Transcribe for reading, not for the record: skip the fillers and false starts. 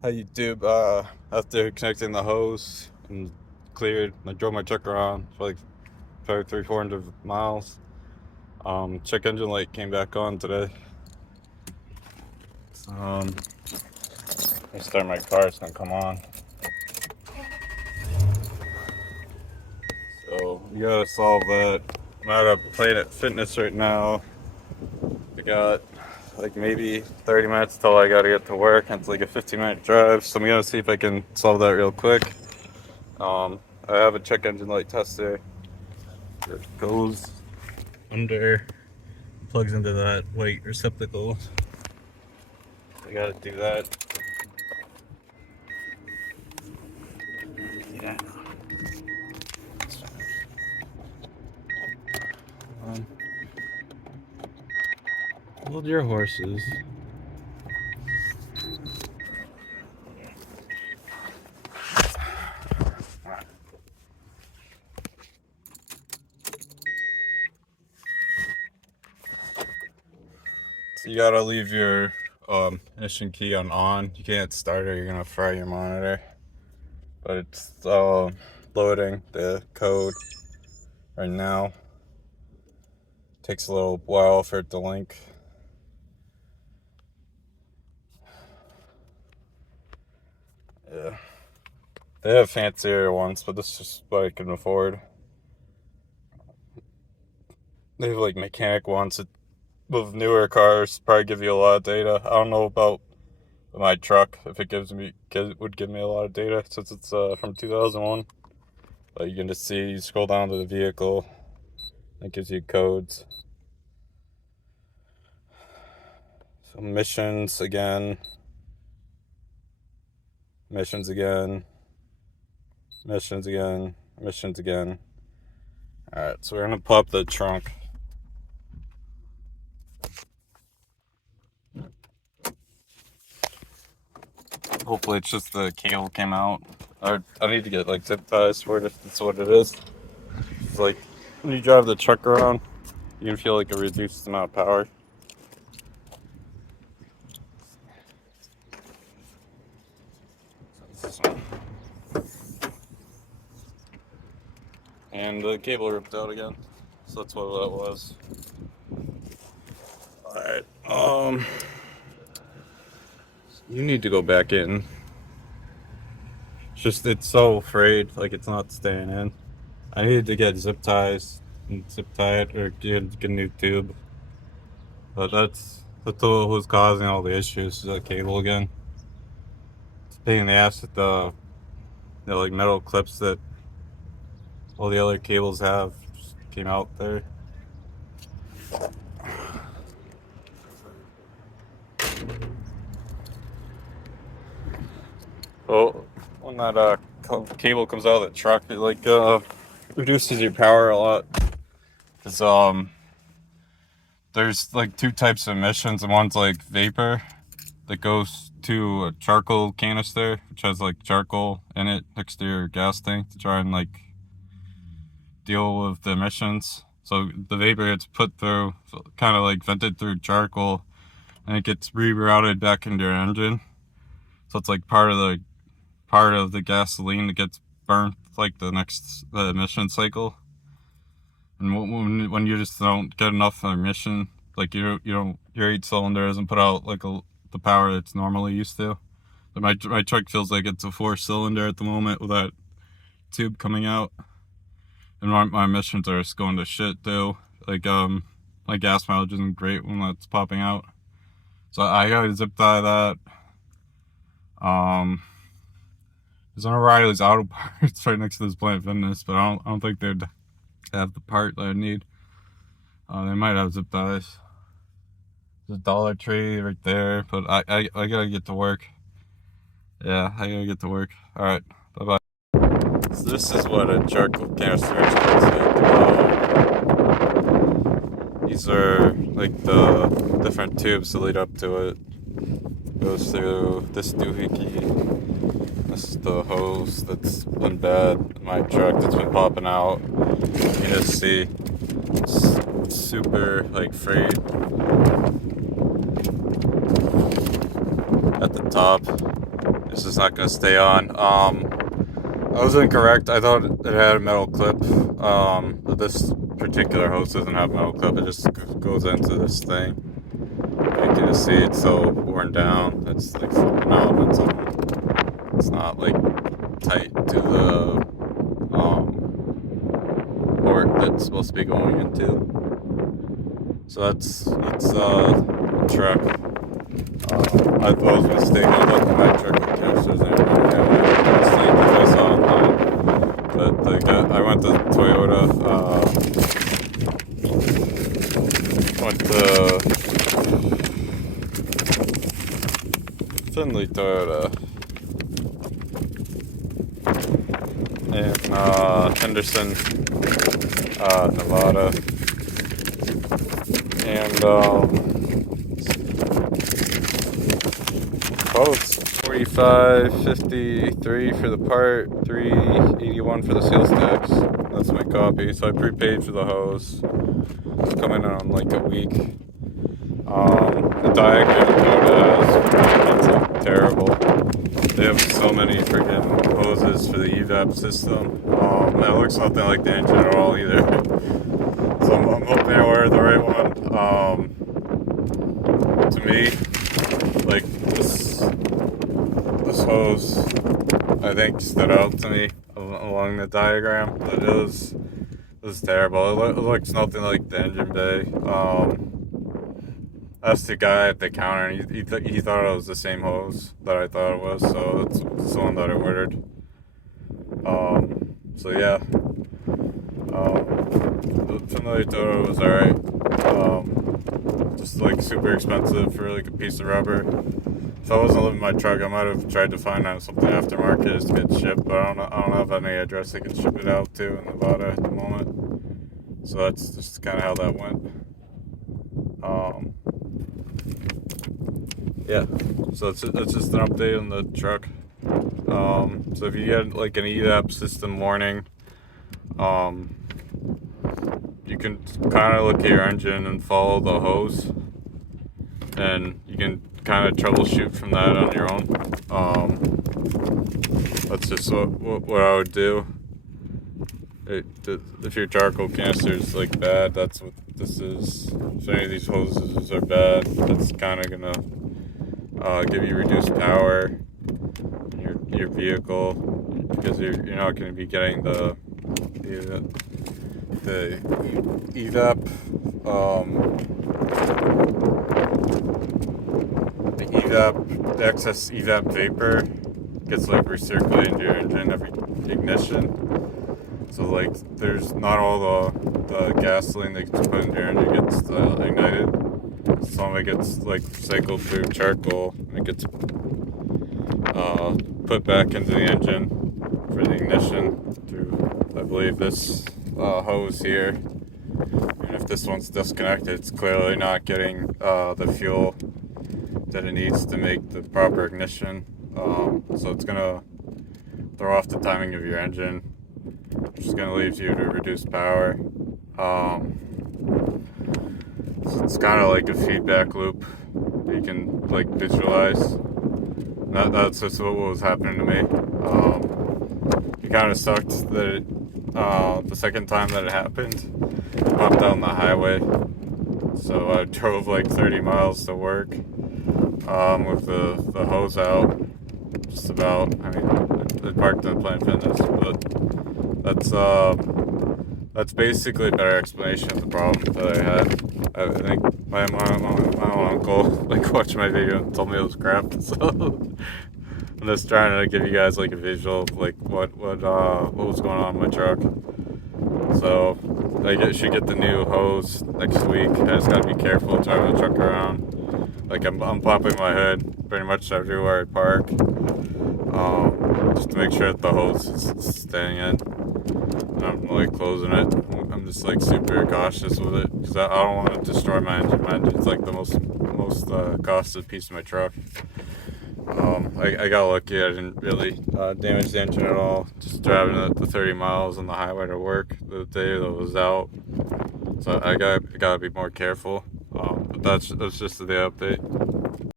Hi YouTube. After connecting the hose and cleared, I drove my truck around for like probably 300-400 miles. Check engine light came back on today. So, let me start my car. It's gonna come on. So we gotta solve that. I'm at a Planet Fitness right now. I got like maybe 30 minutes till I gotta get to work, and it's like a 15-minute drive. So I'm gonna see if I can solve that real quick. I have a check engine light tester. It goes under, plugs into that white receptacle. I gotta do that. Yeah. Um, Hold your horses. So you gotta leave your ignition key on. You can't start it, you're gonna fry your monitor. But it's loading the code right now. Takes a little while for it to link. Yeah. They have fancier ones, but this is what I can afford. They have like mechanic ones that with newer cars probably give you a lot of data. I don't know about my truck if it would give me a lot of data since it's from 2001. But you can just see, you scroll down to the vehicle, it gives you codes. So emissions again, emissions again, emissions again, emissions again. All right, so we're gonna pop the trunk. Hopefully it's just the cable came out. I need to get like zip ties for it if that's what it is. It's like when you drive the truck around, you can feel like a reduced amount of power. And the cable ripped out again. So that's what that was. Alright, you need to go back in. It's so frayed, like it's not staying in. I needed to get zip ties and zip tie it or get a new tube. But that's what was causing all the issues, is that cable again. It's a pain in the ass that the like metal clips that all the other cables have just came out there. Well, when that cable comes out of the truck, it like reduces your power a lot. Cause there's like two types of emissions, and one's like vapor that goes to a charcoal canister, which has like charcoal in it next to your gas tank to try and like deal with the emissions. So the vapor gets put through, kind of like vented through charcoal, and it gets rerouted back into your engine. So it's like part of the gasoline that gets burnt like the emission cycle. And when you just don't get enough emission, like you don't your 8-cylinder doesn't put out like the power it's normally used to. But my truck feels like it's a 4-cylinder at the moment with that tube coming out, and my emissions are just going to shit too. Like my gas mileage isn't great when that's popping out, so I gotta zip tie that. There's an O'Reilly's Auto Parts right next to this Planet Fitness, but I don't think they'd have the part that I need. They might have zip ties. There's a Dollar Tree right there, but I gotta get to work. Yeah, I gotta get to work. All right, bye bye. So this is what a charcoal canister looks like. These are like the different tubes that lead up to it. Goes through this doohickey. This is the hose that's been bad in my truck that's been popping out. You can just see it's super like frayed at the top. It's just not gonna stay on. I was incorrect. I thought it had a metal clip. But this particular hose doesn't have a metal clip. It just goes into this thing. You can just see it's so worn down. It's like slipping out on its own. It's not like tight to the port that's supposed to be going into. So that's the truck. I was mistaken. I thought my truck with canisters and everything. I saw online. But I went to Toyota. Went to Finley Toyota in Henderson, Nevada, and it's $45.53 for the part, $3.81 for the sales tax. That's my copy. So I prepaid for the hose. It's coming in on like a week. The diagram Toyota has, it's like terrible. They have so many freaking hoses for the EVAP system. It looks nothing like the engine at all either. So I'm hoping I ordered the right one. To me, like this hose, I think stood out to me along the diagram. But it was terrible. It looks nothing like the engine bay. That's the guy at the counter, and he thought it was the same hose that I thought it was, so that's the one that I ordered. So yeah, the Finley Toyota was alright. Just like super expensive for like a piece of rubber. If I wasn't living in my truck, I might have tried to find out something aftermarket just to get shipped, but I don't have any address I can ship it out to in Nevada at the moment. So that's just kind of how that went. Yeah, so it's just an update on the truck. So if you get like an EVAP system warning, you can kind of look at your engine and follow the hose, and you can kind of troubleshoot from that on your own. That's just what I would do. If your charcoal canister is like bad, that's what this is. If any of these hoses are bad, that's kind of gonna give you reduced power in your vehicle, because you're not going to be getting the EVAP the excess EVAP vapor gets like recirculated into your engine every ignition. So like there's not all the gasoline that gets put into your engine gets ignited. Some of it gets like cycled through charcoal and it gets put back into the engine for the ignition through, I believe, this hose here. And if this one's disconnected, it's clearly not getting the fuel that it needs to make the proper ignition. So it's gonna throw off the timing of your engine, which is gonna leave you to reduced power. So it's kind of like a feedback loop that you can like visualize. That's just what was happening to me. It kind of sucked that it, the second time that it happened, I popped down the highway. So I drove like 30 miles to work with the hose out. Just about. I mean, I parked in Planet Fitness, but that's basically a better explanation of the problem that I had. I think my own uncle like watched my video and told me it was crap. So I'm just trying to give you guys like a visual of like what was going on in my truck. So I should get the new hose next week. I just gotta be careful driving the truck around. Like I'm popping my hood pretty much everywhere I park, just to make sure that the hose is staying in. And I'm like closing it. I'm just like super cautious with it because I don't want to destroy my engine. My engine's like the most costly piece of my truck. I got lucky. I didn't really damage the engine at all. Just driving it the 30 miles on the highway to work the day that it was out. So I gotta be more careful. But that's just the update.